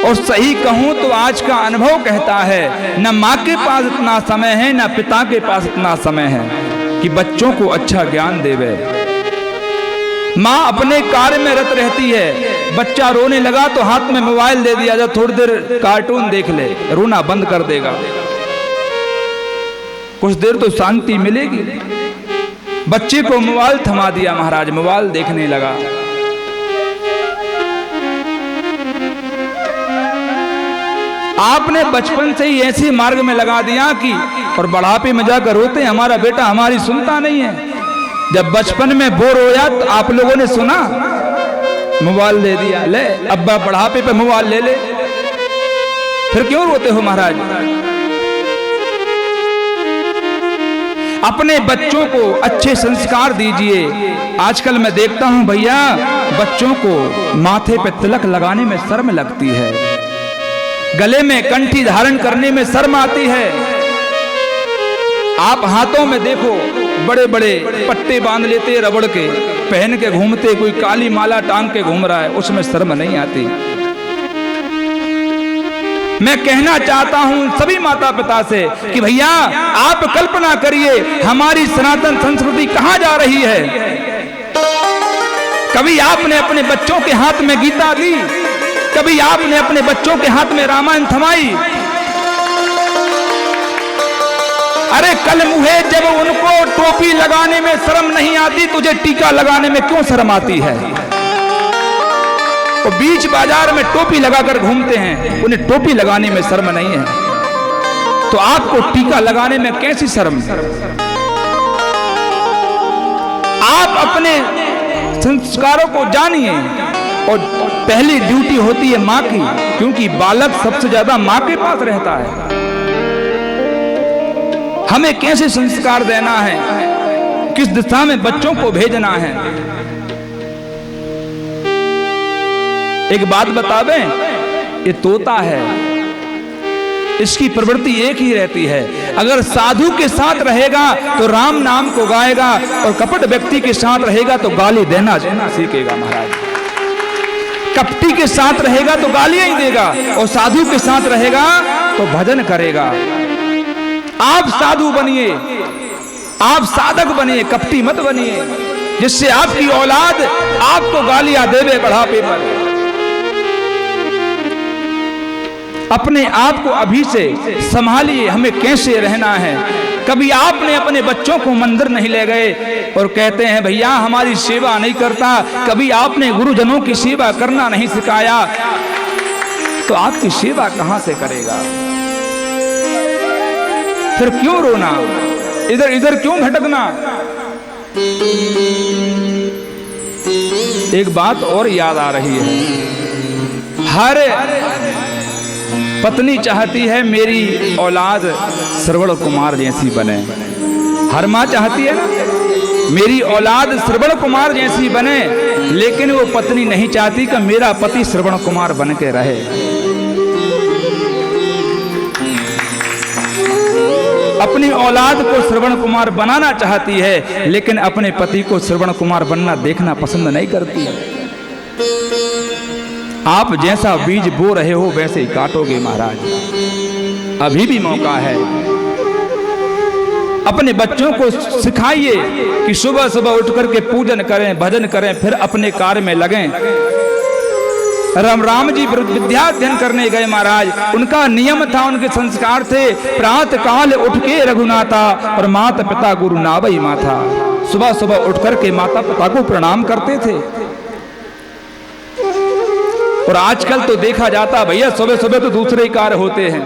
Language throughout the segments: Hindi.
और सही कहूं तो आज का अनुभव कहता है, न माँ के पास इतना समय है, न पिता के पास इतना समय है कि बच्चों को अच्छा ज्ञान देवे। माँ अपने कार्य में रत रहती है, बच्चा रोने लगा तो हाथ में मोबाइल दे दिया, जब थोड़ी देर कार्टून देख ले, रोना बंद कर देगा, कुछ देर तो शांति मिलेगी। बच्चे को मोबाइल थमा दिया महाराज, मोबाइल देखने लगा। आपने बचपन से ही ऐसे मार्ग में लगा दिया कि और बढ़ापे में जाकर रोते हैं, हमारा बेटा हमारी सुनता नहीं है। जब बचपन में बोर हो जाए तो आप लोगों ने सुना, मोबाइल दे दिया, ले अब बढ़ापे पे मोबाइल ले ले, फिर क्यों रोते हो महाराज? अपने बच्चों को अच्छे संस्कार दीजिए। आजकल मैं देखता हूं भैया, बच्चों को माथे पे तिलक लगाने में शर्म लगती है, गले में कंठी धारण करने में शर्म आती है। आप हाथों में देखो बड़े बड़े पट्टे बांध लेते रबड़ के, पहन के घूमते, कोई काली माला टांग के घूम रहा है, उसमें शर्म नहीं आती। मैं कहना चाहता हूं सभी माता पिता से कि भैया आप कल्पना करिए हमारी सनातन संस्कृति कहां जा रही है। कभी आपने अपने बच्चों के हाथ में गीता दी, कभी आपने अपने बच्चों के हाथ में रामायण थमाई? अरे कल मुहे जब उनको टोपी लगाने में शर्म नहीं आती, तुझे टीका लगाने में क्यों शर्म आती है? वो बीच बाजार में टोपी लगाकर घूमते हैं, उन्हें टोपी लगाने में शर्म नहीं है, तो आपको टीका लगाने में कैसी शर्म? आप अपने संस्कारों को जानिए। और पहली ड्यूटी होती है माँ की, क्योंकि बालक सबसे ज्यादा माँ के पास रहता है। हमें कैसे संस्कार देना है, किस दिशा में बच्चों को भेजना है। एक बात बता दें, ये तोता है, इसकी प्रवृत्ति एक ही रहती है। अगर साधु के साथ रहेगा तो राम नाम को गाएगा, और कपट व्यक्ति के साथ रहेगा तो गाली देना सीखेगा महाराज। कपटी के साथ रहेगा तो गालियां ही देगा, और साधु के साथ रहेगा तो भजन करेगा। आप साधु बनिए, आप साधक बनिए, कपटी मत बनिए, जिससे आपकी औलाद आपको गालियां देवे बढ़ापे पर। अपने आप को अभी से संभालिए, हमें कैसे रहना है। कभी आपने अपने बच्चों को मंदिर नहीं ले गए और कहते हैं भैया हमारी सेवा नहीं करता, कभी आपने गुरुजनों की सेवा करना नहीं सिखाया, तो आपकी सेवा कहां से करेगा? फिर क्यों रोना, इधर इधर क्यों भटकना? एक बात और याद आ रही है, हर पत्नी चाहती है मेरी औलाद श्रवण कुमार जैसी बने। हर माँ चाहती है ना मेरी औलाद श्रवण कुमार जैसी बने, लेकिन वो पत्नी नहीं चाहती कि मेरा पति श्रवण कुमार बन के रहे। अपनी औलाद को श्रवण कुमार बनाना चाहती है, लेकिन अपने पति को श्रवण कुमार बनना देखना पसंद नहीं करती। आप जैसा बीज बो रहे हो वैसे ही काटोगे महाराज। अभी भी मौका है, अपने बच्चों को सिखाइए कि सुबह सुबह उठ करके पूजन करें, भजन करें, फिर अपने कार्य में लगें। राम जी विद्या अध्ययन करने गए महाराज, उनका नियम था, उनके संस्कार थे, प्रातः काल उठ के रघुनाथा और माता पिता गुरु नावई माथा। सुबह सुबह उठ करके माता पिता को प्रणाम करते थे। और आजकल तो देखा जाता भैया सुबह सुबह तो दूसरे ही कार्य होते हैं।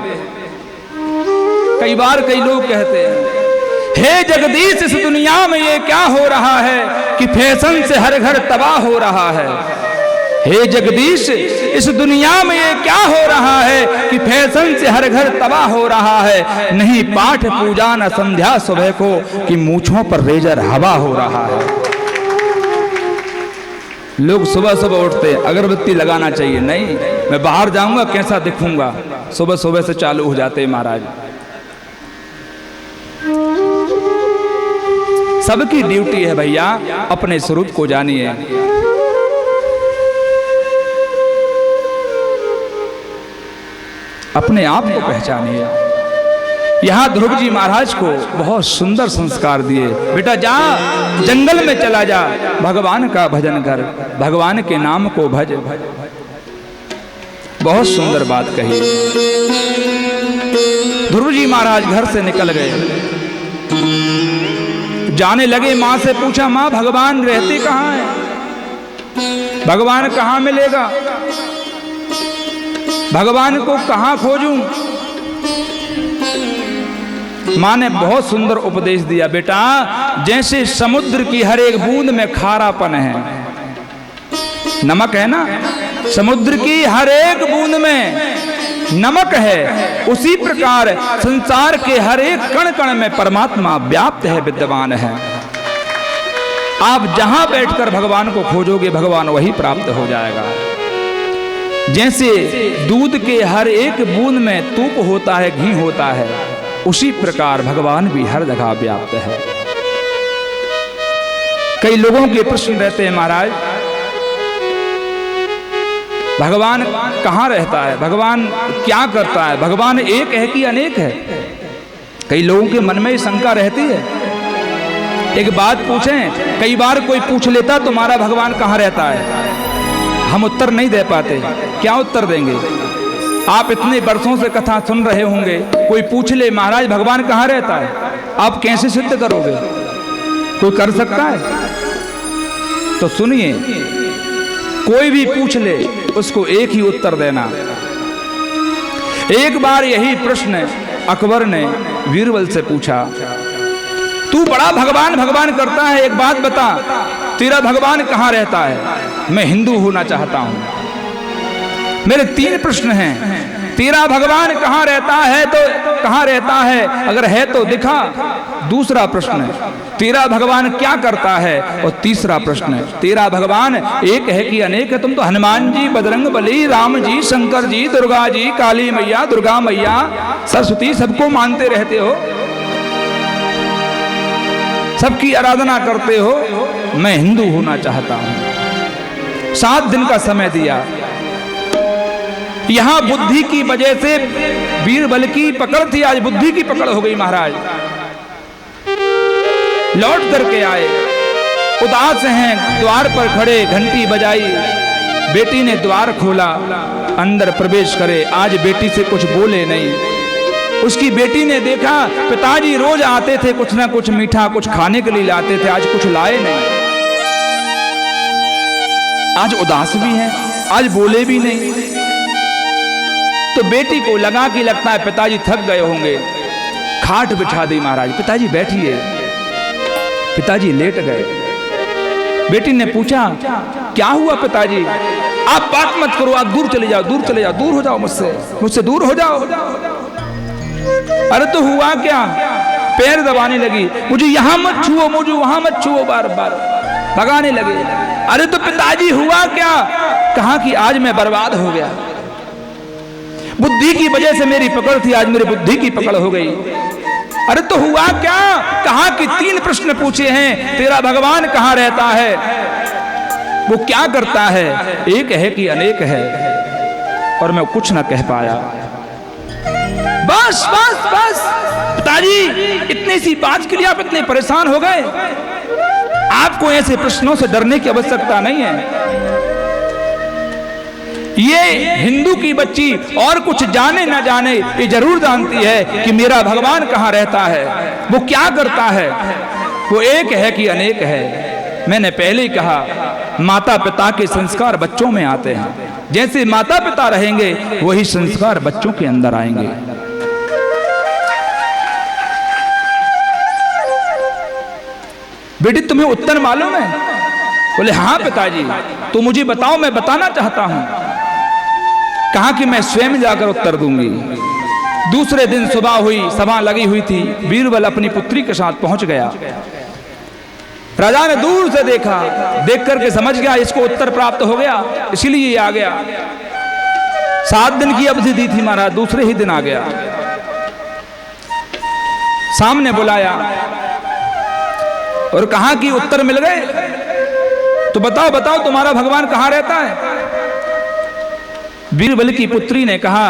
कई बार कई लोग कहते हैं हे जगदीश इस दुनिया में ये क्या हो रहा है कि फैशन से हर घर तबाह हो रहा है। हे जगदीश इस दुनिया में ये क्या हो रहा है कि फैशन से हर घर तबाह हो रहा है। नहीं पाठ पूजा न संध्या सुबह को कि मूंछों पर रेजर हवा हो रहा है। लोग सुबह सुबह उठते अगरबत्ती लगाना चाहिए, नहीं मैं बाहर जाऊंगा कैसा दिखूंगा, सुबह सुबह से चालू हो जाते हैं महाराज। सबकी ड्यूटी है भैया, अपने स्वरूप को जानिए। अपने आप को पहचानिए। यहाँ ध्रुव जी महाराज को बहुत सुंदर संस्कार दिए, बेटा जा जंगल में चला जा, भगवान का भजन कर, भगवान के नाम को भज। बहुत सुंदर बात कही। ध्रुव जी महाराज घर से निकल गए, जाने लगे। माँ से पूछा, माँ भगवान रहते कहाँ हैं? भगवान कहाँ मिलेगा? भगवान को कहाँ खोजूं? माँ ने बहुत सुंदर उपदेश दिया, बेटा जैसे समुद्र की हर एक बूंद में खारापन है, नमक है ना, समुद्र की हर एक बूंद में नमक है, उसी प्रकार संसार के हर एक कण कण में परमात्मा व्याप्त है, विद्यमान है। आप जहां बैठकर भगवान को खोजोगे भगवान वही प्राप्त हो जाएगा। जैसे दूध के हर एक बूंद में तूप होता है, घी होता है, उसी प्रकार भगवान भी हर जगह व्याप्त है। कई लोगों के प्रश्न रहते हैं, महाराज भगवान कहाँ रहता है, भगवान क्या करता है, भगवान एक है कि अनेक है? कई लोगों के मन में शंका रहती है। एक बात पूछें, कई बार कोई पूछ लेता तुम्हारा भगवान कहाँ रहता है, हम उत्तर नहीं दे पाते। क्या उत्तर देंगे? आप इतने वर्षों से कथा सुन रहे होंगे, कोई पूछ ले महाराज भगवान कहाँ रहता है, आप कैसे सिद्ध करोगे? कोई कर सकता है? तो सुनिए, कोई भी पूछ ले उसको एक ही उत्तर देना। एक बार यही प्रश्न अकबर ने बीरबल से पूछा, तू बड़ा भगवान भगवान करता है, एक बात बता तेरा भगवान कहाँ रहता है? मैं हिंदू होना चाहता हूं, मेरे 3 प्रश्न हैं। तेरा भगवान कहाँ रहता है तो कहाँ रहता है, अगर है तो दिखा। दूसरा प्रश्न, तेरा भगवान क्या करता है? और तीसरा प्रश्न, तेरा भगवान एक है कि अनेक है? तुम तो हनुमान जी, बजरंग बली, राम जी, शंकर जी, दुर्गा जी, काली मैया, दुर्गा मैया, सरस्वती, सबको मानते रहते हो, सबकी आराधना करते हो। मैं हिंदू होना चाहता हूं। 7 दिन का समय दिया। यहां बुद्धि की वजह से बीरबल की पकड़ थी, आज बुद्धि की पकड़ हो गई। महाराज लौट करके आए, उदास हैं, द्वार पर खड़े, घंटी बजाई, बेटी ने द्वार खोला, अंदर प्रवेश करे। आज बेटी से कुछ बोले नहीं। उसकी बेटी ने देखा पिताजी रोज आते थे, कुछ ना कुछ मीठा कुछ खाने के लिए लाते थे, आज कुछ लाए नहीं, आज उदास भी हैं, आज बोले भी नहीं। तो बेटी को लगा कि लगता है पिताजी थक गए होंगे, खाट बिठा दी। महाराज पिताजी बैठिए। पिताजी लेट गए। बेटी ने पूछा, क्या हुआ पिताजी? आप बात मत करो, आप दूर चले जाओ, दूर चले जाओ, दूर हो जाओ मुझसे दूर हो जाओ। अरे तो हुआ क्या? पैर दबाने लगी, मुझे यहां मत छुओ, मुझे वहां मत छुओ, बार बार भगाने लगे। अरे तो पिताजी हुआ क्या? कहा कि आज मैं बर्बाद हो गया, बुद्धि की वजह से मेरी पकड़ थी, आज मेरी बुद्धि की पकड़ हो गई। अरे तो हुआ क्या? कहा कि 3 प्रश्न पूछे हैं, तेरा भगवान कहाँ रहता है, वो क्या करता है, एक है कि अनेक है? और मैं कुछ ना कह पाया। बस बस बस पिताजी, इतनी सी बात के लिए आप इतने परेशान हो गए? आपको ऐसे प्रश्नों से डरने की आवश्यकता नहीं है। ये हिंदू की बच्ची और कुछ जाने ना जाने ये जरूर जानती है कि मेरा भगवान कहाँ रहता है, वो क्या करता है, वो एक है कि अनेक है। मैंने पहले ही कहा, माता पिता के संस्कार बच्चों में आते हैं। जैसे माता पिता रहेंगे वही संस्कार बच्चों के अंदर आएंगे। बेटी तुम्हें उत्तर मालूम है? बोले हाँ पिताजी। तो मुझे बताओ, मैं बताना चाहता हूं। कहा कि मैं स्वयं जाकर उत्तर दूंगी। दूसरे दिन सुबह हुई, सभा लगी हुई थी, बीरबल अपनी पुत्री के साथ पहुंच गया। राजा ने दूर से देखा, देख करके समझ गया इसको उत्तर प्राप्त हो गया, इसीलिए ये आ गया। 7 दिन की अवधि दी थी महाराज, दूसरे ही दिन आ गया। सामने बुलाया और कहा कि उत्तर मिल गए, तो बताओ बताओ तुम्हारा भगवान कहाँ रहता है? बीरबल की पुत्री ने कहा,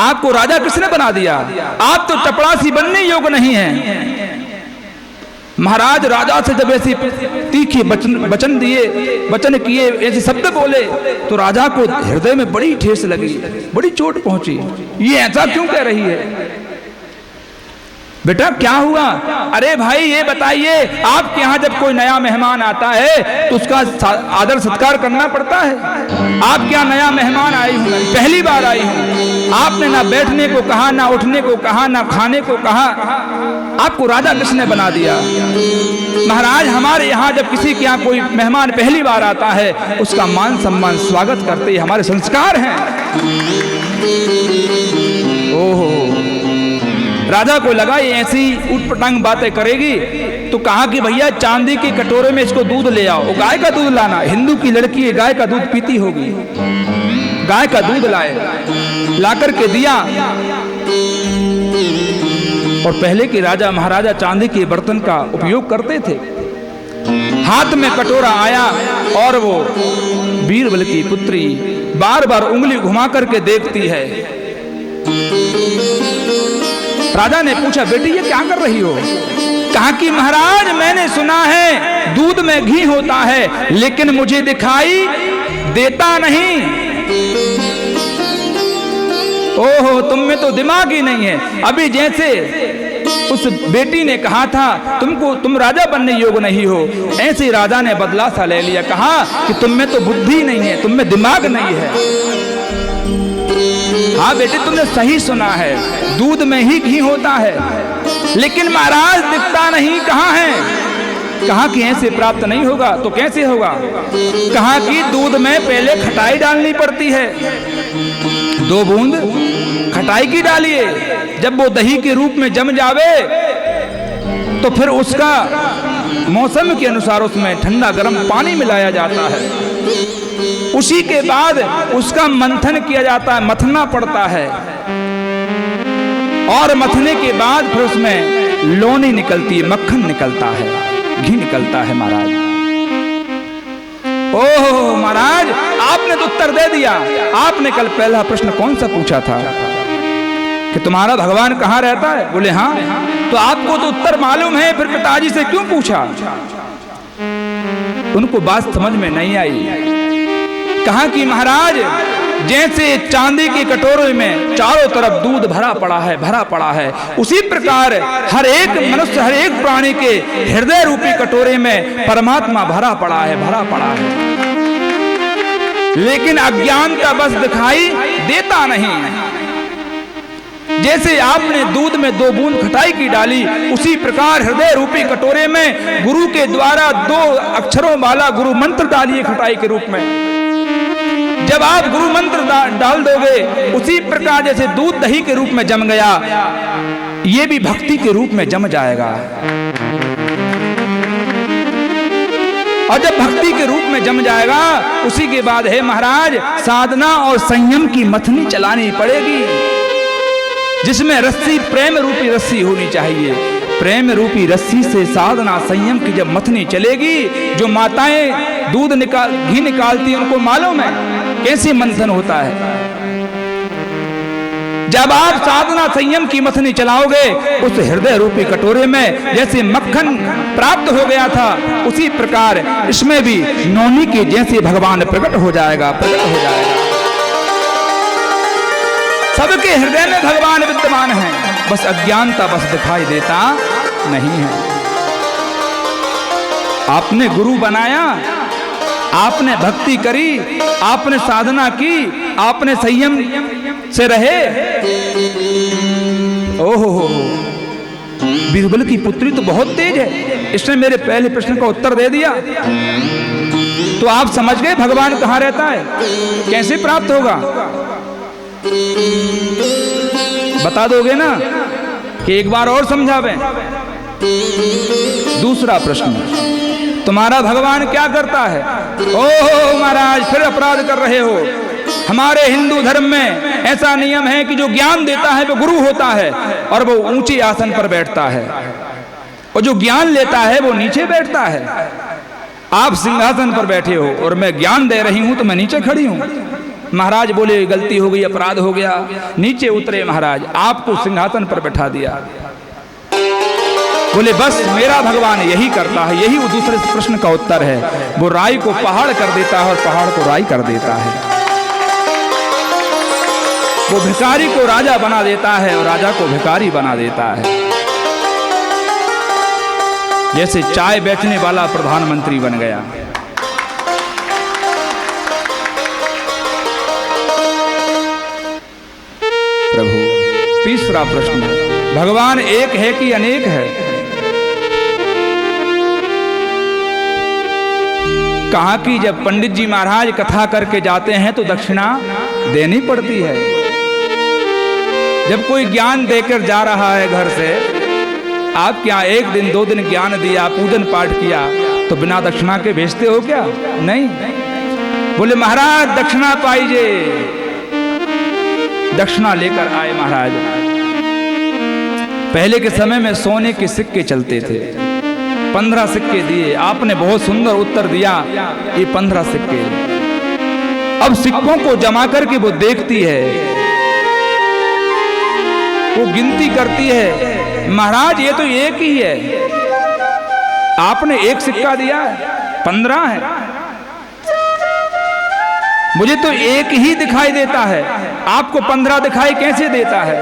आपको राजा किसने बना दिया? आप तो चपरासी बनने योग्य नहीं हैं। महाराज राजा से जब ऐसी तीखे वचन किए, ऐसे शब्द बोले, तो राजा को हृदय में बड़ी ठेस लगी, बड़ी चोट पहुंची। ये ऐसा क्यों कह रही है? बेटा क्या हुआ? अरे भाई ये बताइए, आपके यहाँ जब कोई नया मेहमान आता है तो उसका आदर सत्कार करना पड़ता है। आपके यहाँ नया मेहमान आई हूँ, पहली बार आई हूँ, आपने ना बैठने को कहा, ना उठने को कहा, ना खाने को कहा। आपको राजा किसने बना दिया? महाराज हमारे यहाँ जब किसी के यहाँ कोई मेहमान पहली बार आता है, उसका मान सम्मान स्वागत करते हमारे संस्कार हैं। ओहो, राजा को लगा ये ऐसी उटपटांग बातें करेगी, तो कहा कि भैया चांदी के कटोरे में इसको दूध ले आओ। गाय का दूध लाना, हिंदू की लड़की है, गाय का दूध पीती होगी। गाय का दूध लाए, लाकर के दिया। और पहले के राजा महाराजा चांदी के बर्तन का उपयोग करते थे। हाथ में कटोरा आया और वो बीरबल की पुत्री बार बार उंगली घुमा करके देखती है। राजा ने पूछा, बेटी ये क्या कर रही हो? कहा कि महाराज मैंने सुना है दूध में घी होता है, लेकिन मुझे दिखाई देता नहीं। ओहो, तुम में तो दिमाग ही नहीं है। अभी जैसे उस बेटी ने कहा था तुम राजा बनने योग्य नहीं हो, ऐसे राजा ने बदला सा ले लिया। कहा कि तुम में तो बुद्धि नहीं है, तुम में दिमाग नहीं है। हाँ बेटे, तुमने सही सुना है, दूध में ही घी होता है, लेकिन महाराज दिखता नहीं। कहाँ है? कहा कि ऐसे प्राप्त नहीं होगा। तो कैसे होगा? कहा कि दूध में पहले खटाई डालनी पड़ती है, 2 बूंद खटाई की डालिए। जब वो दही के रूप में जम जावे तो फिर उसका मौसम के अनुसार उसमें ठंडा गर्म पानी मिलाया जाता है। उसी के बाद उसका मंथन किया जाता है, मथना पड़ता है। और मथने के बाद फिर उसमें लोनी निकलती है, मक्खन निकलता है, घी निकलता है। महाराज, ओह महाराज, आपने तो उत्तर दे दिया। आपने कल पहला प्रश्न कौन सा पूछा था कि तुम्हारा भगवान कहाँ रहता है? बोले हाँ। तो आपको तो उत्तर मालूम है, फिर पिताजी से क्यों पूछा? उनको बात समझ में नहीं आई। कहा कि महाराज जैसे चांदी के कटोरे में चारों तरफ दूध भरा पड़ा है, उसी प्रकार हर एक मनुष्य, हर एक प्राणी के हृदय रूपी कटोरे में परमात्मा भरा पड़ा है, लेकिन अज्ञानता बस दिखाई देता नहीं। जैसे आपने दूध में 2 बूंद खटाई की डाली, उसी प्रकार हृदय रूपी कटोरे में गुरु के द्वारा 2 अक्षरों वाला गुरु मंत्र डालिए खटाई के रूप में। जब आप गुरु मंत्र डाल दोगे, उसी प्रकार जैसे दूध दही के रूप में जम गया, ये भी भक्ति के रूप में जम जाएगा। और जब भक्ति के रूप में जम जाएगा, उसी के बाद है महाराज साधना और संयम की मथनी चलानी पड़ेगी, जिसमें रस्सी प्रेम रूपी रस्सी होनी चाहिए। प्रेम रूपी रस्सी से साधना संयम की जब मथनी चलेगी, जो माताएं दूध घी निकालती हैं उनको मालूम है कैसे मंथन होता है। जब आप साधना संयम की मथनी चलाओगे, उस हृदय रूपी कटोरे में जैसे मक्खन प्राप्त हो गया था, उसी प्रकार इसमें भी नौनी के जैसे भगवान प्रकट हो जाएगा। सबके हृदय में भगवान विद्यमान है, बस अज्ञानता बस दिखाई देता नहीं है। आपने गुरु बनाया, आपने भक्ति करी, आपने साधना की, आपने संयम से रहे। ओहो, बीरबल की पुत्री तो बहुत तेज है, इसने मेरे पहले प्रश्न का उत्तर दे दिया। तो आप समझ गए भगवान कहाँ रहता है, कैसे प्राप्त होगा? बता दोगे ना कि एक बार और समझावें? दूसरा प्रश्न, तुम्हारा भगवान क्या करता है? ओहो महाराज, फिर अपराध कर रहे हो। हमारे हिंदू धर्म में ऐसा नियम है कि जो ज्ञान देता है वो गुरु होता है और वो ऊंचे आसन पर बैठता है, और जो ज्ञान लेता है वो नीचे बैठता है। आप सिंहासन पर बैठे हो और मैं ज्ञान दे रही हूं तो मैं नीचे खड़ी हूं। महाराज बोले गलती हो गई, अपराध हो गया। नीचे उतरे महाराज, आपको सिंहासन पर बैठा दिया। बोले बस मेरा भगवान यही करता है, यही वो दूसरे प्रश्न का उत्तर है। वो राई को पहाड़ कर देता है और पहाड़ को राई कर देता है। वो भिखारी को राजा बना देता है और राजा को भिखारी बना देता है। जैसे चाय बेचने वाला प्रधानमंत्री बन गया। प्रभु तीसरा प्रश्न, भगवान एक है कि अनेक है? कहा कि जब पंडित जी महाराज कथा करके जाते हैं तो दक्षिणा देनी पड़ती है। जब कोई ज्ञान देकर जा रहा है घर से, आप क्या एक दिन 2 दिन ज्ञान दिया, पूजन पाठ किया तो बिना दक्षिणा के भेजते हो क्या? नहीं। बोले महाराज दक्षिणा पाइजे। दक्षिणा लेकर आए महाराज। पहले के समय में सोने के सिक्के चलते थे, 15 सिक्के दिए। आपने बहुत सुंदर उत्तर दिया, ये 15 सिक्के। अब सिक्कों को जमा करके वो देखती है, वो गिनती करती है। महाराज ये तो एक ही है, आपने एक सिक्का दिया है, 15 है। मुझे तो एक ही दिखाई देता है, आपको 15 दिखाई कैसे देता है?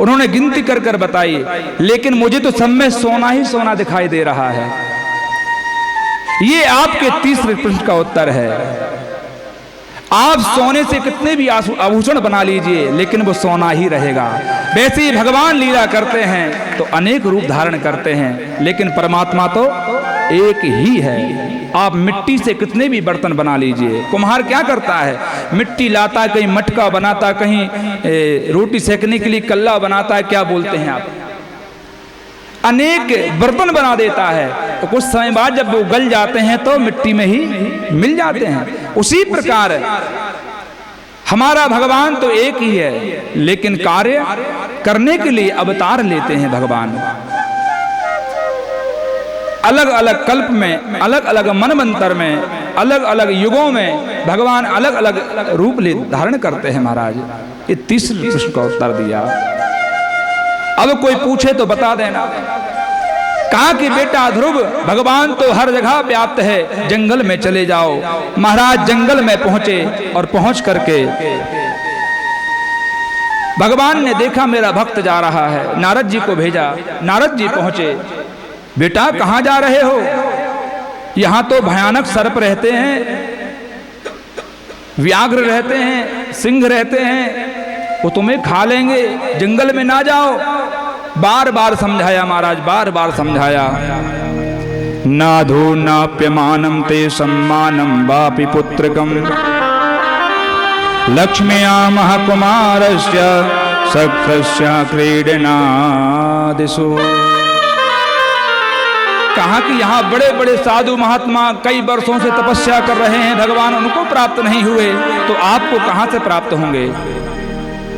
उन्होंने गिनती कर कर बताई, लेकिन मुझे तो सब में सोना ही सोना दिखाई दे रहा है। ये आपके तीसरे प्रश्न का उत्तर है। आप सोने से कितने भी आभूषण बना लीजिए, लेकिन वो सोना ही रहेगा। वैसे ही भगवान लीला करते हैं तो अनेक रूप धारण करते हैं, लेकिन परमात्मा तो एक ही है। आप मिट्टी से कितने भी बर्तन बना लीजिए। कुम्हार क्या करता है? मिट्टी लाता है, कहीं मटका बनाता, कहीं रोटी सेकने के लिए कल्ला बनाता है, क्या बोलते हैं आप, अनेक बर्तन बना देता है। तो कुछ समय बाद जब वो गल जाते हैं तो मिट्टी में ही मिल जाते हैं। उसी प्रकार हमारा भगवान तो एक ही है, लेकिन कार्य करने के लिए अवतार लेते हैं भगवान। अलग अलग कल्प में, अलग अलग मनवंतर में, अलग अलग युगों में भगवान अलग अलग रूप ले धारण करते हैं महाराज। ये तीसरे प्रश्न का उत्तर दिया। अब कोई पूछे तो बता देना। कहा कि बेटा ध्रुव, भगवान तो हर जगह व्याप्त है, जंगल में चले जाओ। महाराज जंगल में पहुंचे और पहुंच करके भगवान ने देखा मेरा भक्त जा रहा है, नारद जी को भेजा। नारद जी पहुंचे। बेटा कहां जा रहे हो? यहां तो भयानक सर्प रहते हैं, व्याघ्र रहते हैं, सिंह रहते हैं, वो तुम्हें खा लेंगे, जंगल में ना जाओ। बार बार समझाया महाराज, बार बार समझाया। नाधो नाप्यमानम ते सम्मानम वापि पुत्रकम लक्ष्म्या महाकुमारस्य सक्तस्य क्रीडनादिषु। कहा कि यहाँ बड़े बड़े साधु महात्मा कई वर्षों से तपस्या कर रहे हैं, भगवान उनको प्राप्त नहीं हुए, तो आपको कहां से प्राप्त होंगे?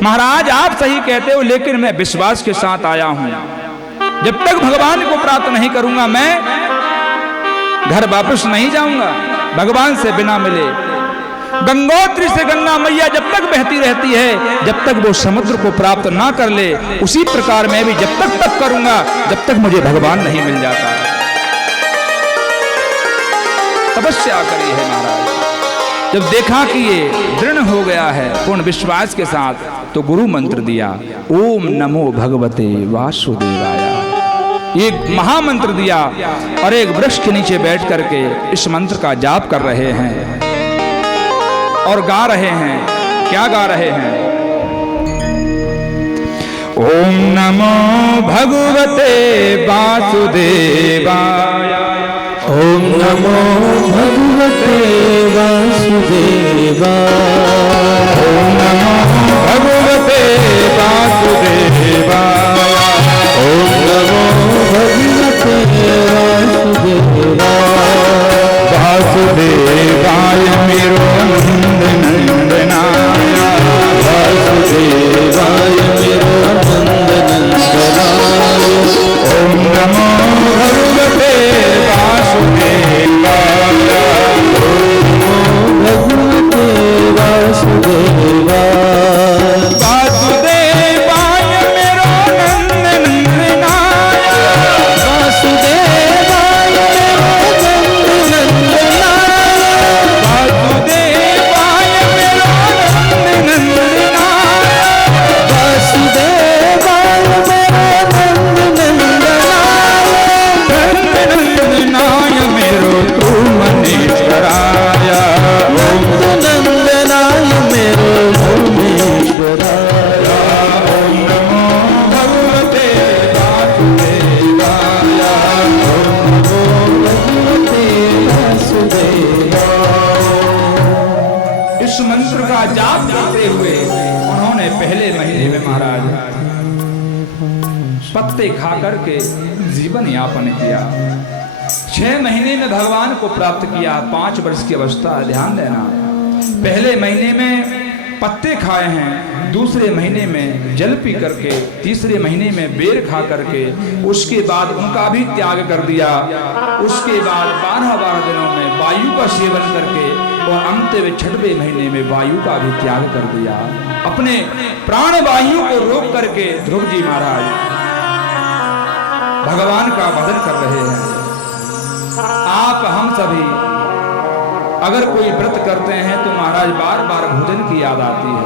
महाराज आप सही कहते हो, लेकिन मैं विश्वास के साथ आया हूं। जब तक भगवान को प्राप्त नहीं करूंगा मैं घर वापस नहीं जाऊंगा भगवान से बिना मिले। गंगोत्री से गंगा मैया जब तक बहती रहती है, जब तक वो समुद्र को प्राप्त ना कर ले, उसी प्रकार मैं भी जब तक तप करूंगा जब तक मुझे भगवान नहीं मिल जाता। तपस्या करी है महाराज। जब देखा कि ये दृढ़ हो गया है पूर्ण विश्वास के साथ, तो गुरु मंत्र दिया, ओम नमो भगवते वासुदेवाय। एक महामंत्र दिया और एक वृक्ष के नीचे बैठ करके इस मंत्र का जाप कर रहे हैं और गा रहे हैं। क्या गा रहे हैं? ओम नमो भगवते वासुदेवाय, ओम नमो भगवते वासुदेवाय, ओम नमो भगवते वासुदेवाय, ओम नमो भगवते वासुदेवाय। वासुदेवाय मेरो नंदनंदनाय, वासुदेवाय मेरो नंदनंदनाय। ओम नमो भगवते वासुदेवाय, भगवते वासुदेवाय। जाप करते हुए उन्होंने पहले महीने में महाराज पत्ते खा करके जीवन यापन किया। 6 महीने में भगवान को प्राप्त किया। 5 वर्ष की अवस्था, ध्यान देना। पहले महीने में पत्ते खाए हैं, दूसरे महीने में जल पी करके, तीसरे महीने में बेर खा करके, उसके बाद उनका भी त्याग कर दिया। उसके बाद 12 दिनों में वायु का सेवन करके और अंत में 6वें महीने में वायु का भी त्याग कर दिया। अपने प्राण वायु को रोक करके ध्रुव जी महाराज भगवान का भजन कर रहे हैं। आप हम सभी अगर कोई व्रत करते हैं तो महाराज बार बार भोजन की याद आती है।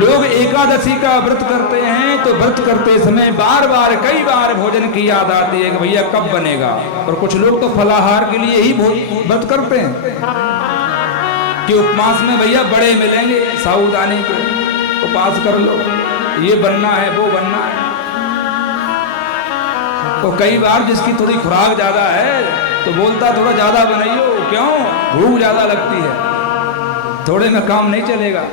लोग एकादशी का व्रत करते हैं तो व्रत करते समय बार बार कई बार भोजन की याद आती है कि भैया कब बनेगा। और कुछ लोग तो फलाहार के लिए ही व्रत करते हैं कि उपवास में भैया बड़े मिलेंगे, साबूदाने के उपवास कर लो, ये बनना है वो बनना है। तो कई बार जिसकी थोड़ी खुराक ज्यादा है तो बोलता थोड़ा ज्यादा बनाइयो, क्यों, भूख ज्यादा लगती है, थोड़े में काम नहीं चलेगा।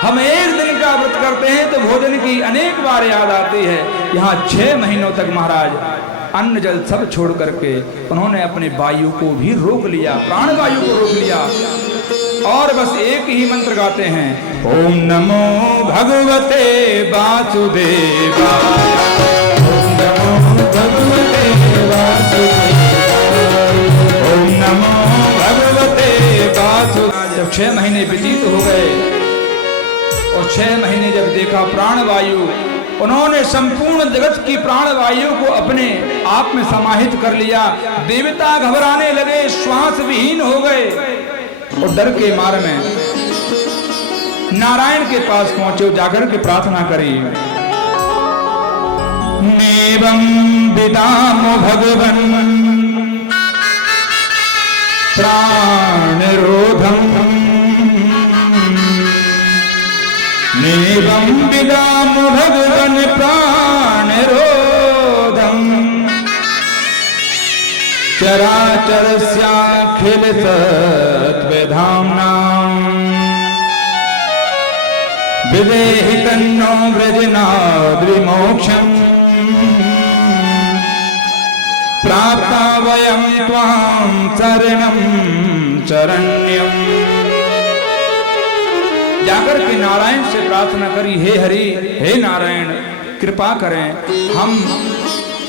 हम एक दिन का व्रत करते हैं तो भोजन की अनेक बार याद आती है। यहाँ 6 महीनों तक महाराज अन्न जल सब छोड़ करके उन्होंने अपने वायु को भी रोक लिया, प्राण वायु को रोक लिया और बस एक ही मंत्र गाते हैं, ओम नमो भगवते वासुदेवाय, ओम नमो भगवते वासुदेवाय, ओम नमो भगवते वासुदेवाय। जब 6 महीने व्यतीत हो गए और 6 महीने जब देखा प्राण वायु, उन्होंने संपूर्ण जगत की प्राण वायु को अपने आप में समाहित कर लिया। देवता घबराने लगे, श्वास विहीन हो गए और डर के मार में नारायण के पास पहुंचे, जाकर के प्रार्थना करी, नेवं विदाम भगवन् प्राणरोधम्, नेवं विदाम भगवन् प्राणरोधम्, चराचरस्याखिल तत्त्वधाम्नाम्, विदेहि तन्नो व्रजनाद्रिमोक्षम्, प्राप्ता वयं त्वां शरणं शरण्यम्। जाकर के नारायण से प्रार्थना करी, हे हरि, हे नारायण, कृपा करें, हम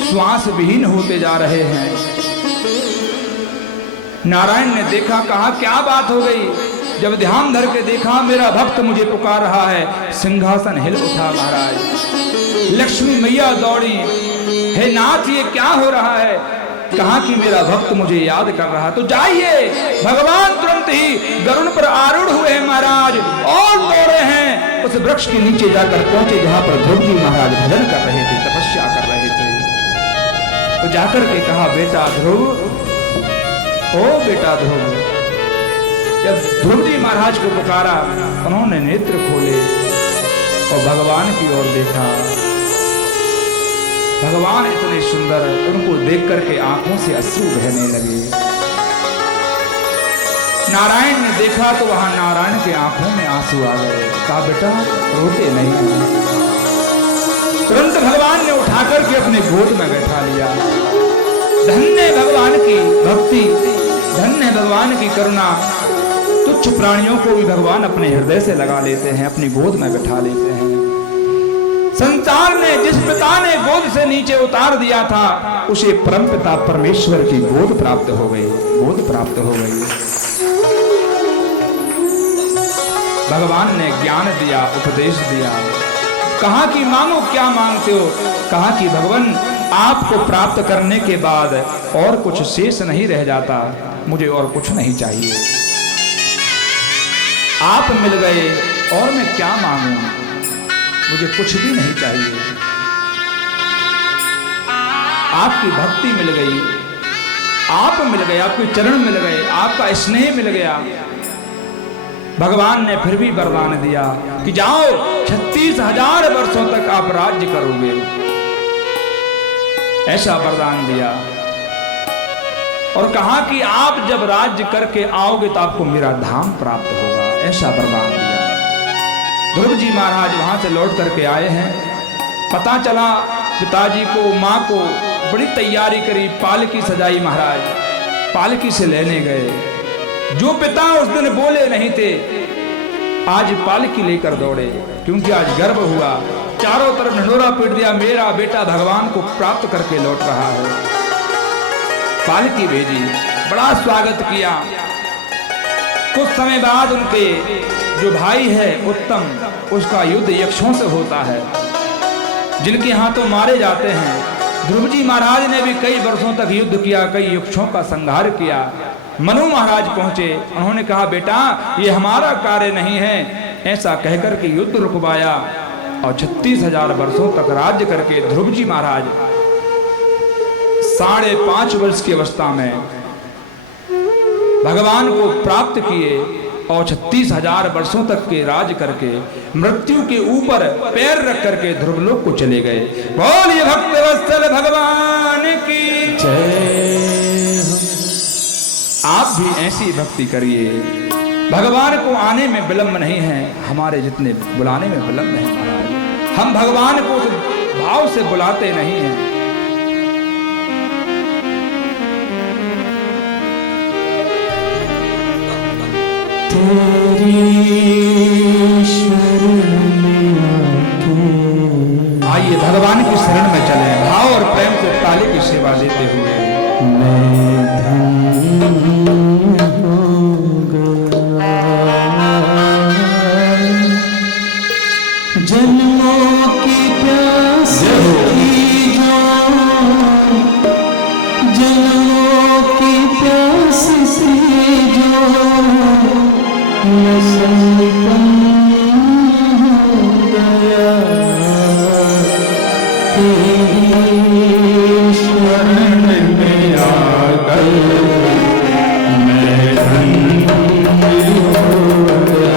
श्वास विहीन होते जा रहे हैं। नारायण ने देखा, कहा क्या बात हो गई। जब ध्यान धर के देखा, मेरा भक्त मुझे पुकार रहा है। सिंहासन हिल उठा महाराज, लक्ष्मी मैया दौड़ी, हे नाथ ये क्या हो रहा है। कहा कि मेरा भक्त मुझे याद कर रहा। तो जाइए, भगवान तुरंत ही गरुड़ पर आरूढ़ हुए हैं महाराज और दौड़े हैं। उस वृक्ष के नीचे जाकर पहुंचे जहां पर ध्रुव जी महाराज भजन कर रहे थे, तपस्या कर रहे थे। तो जाकर के कहा, बेटा ध्रुव, ओ बेटा ध्रुव। जब ध्रुव जी महाराज को पुकारा, उन्होंने नेत्र खोले और भगवान की ओर देखा। भगवान इतने सुंदर, उनको देख करके आंखों से अश्रु बहने लगे। नारायण ने देखा तो वहां नारायण के आंखों में आंसू आ गए। कहा, बेटा रोते नहीं। तुरंत भगवान ने उठा करके अपने गोद में बैठा लिया। धन्य भगवान की भक्ति, धन्य भगवान की करुणा। तुच्छ प्राणियों को भी भगवान अपने हृदय से लगा लेते हैं, अपनी गोद में बैठा लेते हैं। संसार ने जिस पिता ने गोद से नीचे उतार दिया था, उसे परमपिता परमेश्वर की गोद प्राप्त हो गई, गोद प्राप्त हो गई। भगवान ने ज्ञान दिया, उपदेश दिया। कहा कि मांगो, क्या मांगते हो। कहा कि भगवान आपको प्राप्त करने के बाद और कुछ शेष नहीं रह जाता, मुझे और कुछ नहीं चाहिए। आप मिल गए और मैं क्या मांगू, मुझे कुछ भी नहीं चाहिए। आपकी भक्ति मिल गई, आप मिल गए, आपके चरण मिल गए, आपका स्नेह मिल गया। भगवान ने फिर भी वरदान दिया कि जाओ 36,000 वर्षों तक आप राज्य करोगे, ऐसा वरदान दिया। और कहा कि आप जब राज्य करके आओगे तो आपको मेरा धाम प्राप्त होगा, ऐसा वरदान दिया। ध्रुव जी महाराज वहां से लौट करके आए हैं। पता चला पिताजी को, माँ को बड़ी तैयारी करी, पालकी सजाई, महाराज पालकी से लेने गए। जो पिता उस दिन बोले नहीं थे आज पालकी लेकर दौड़े, क्योंकि आज गर्व हुआ। चारों तरफ ढिंढोरा पीट दिया, मेरा बेटा भगवान को प्राप्त करके लौट रहा है। पालकी भेजी, बड़ा स्वागत किया। कुछ समय बाद उनके जो भाई है उत्तम, उसका युद्ध यक्षों से होता है, जिनके हाथों मारे जाते हैं। ध्रुव जी महाराज ने भी कई वर्षों तक युद्ध किया, कई यक्षों का संहार किया। मनु महाराज पहुंचे, उन्होंने कहा बेटा ये हमारा कार्य नहीं है, ऐसा कहकर के युद्ध रुकवाया और 36,000 वर्षों तक राज्य करके ध्रुव जी महाराज 5.5 वर्ष की अवस्था में भगवान को प्राप्त किए और 36,000 वर्षों तक के राज करके मृत्यु के ऊपर पैर रख करके ध्रुवलोक को चले गए। बोलिए भक्त वत्सल भगवान की जय। आप भी ऐसी भक्ति करिए। भगवान को आने में विलंब नहीं है, हमारे जितने बुलाने में विलंब है महाराज। हम भगवान को भाव से बुलाते नहीं हैं। आइए भगवान की शरण में चले, भाव और प्रेम से ताली की सेवा लेते हुए। जन्मों की प्यास थी जो, जन्मों की प्यास थी जो, मैं संपन्न हो गया तेरी शरण में आकर मैं धन्य हो गया।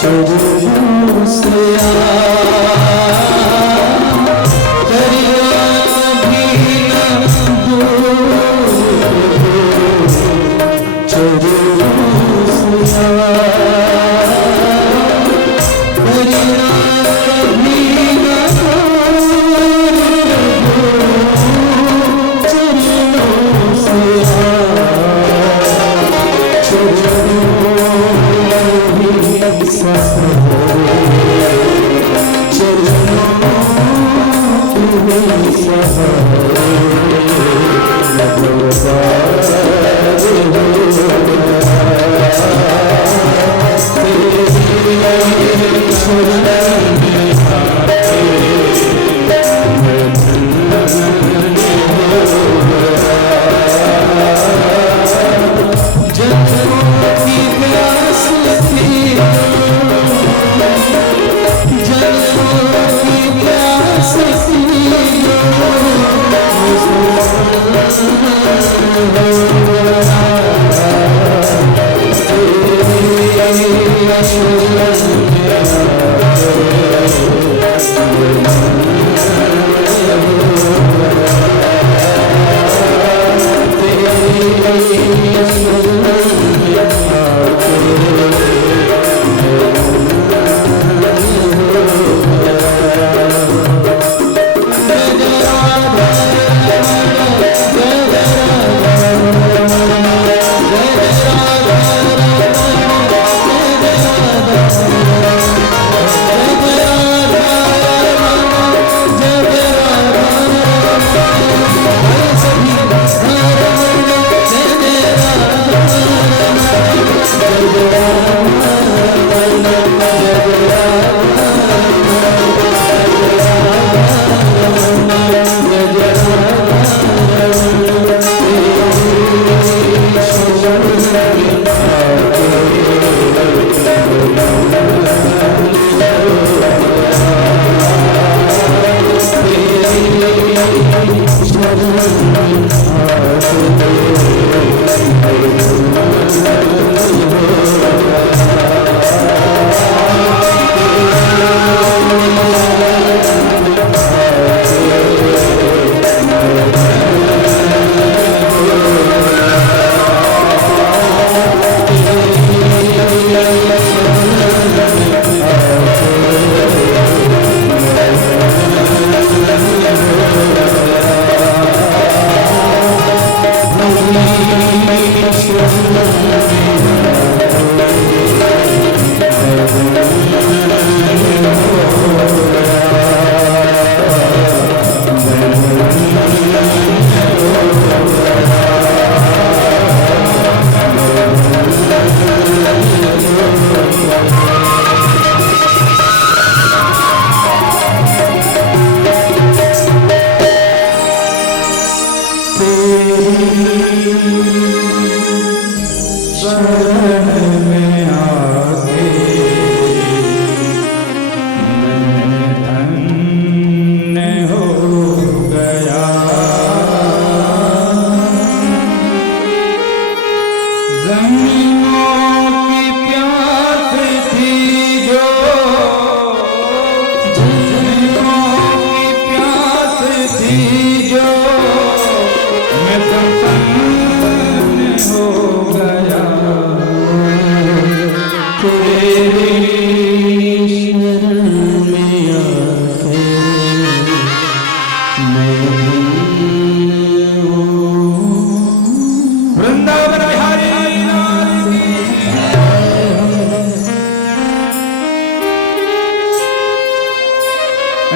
चरणों से दरिया भी न चरणों से दरिया कभी न चरणों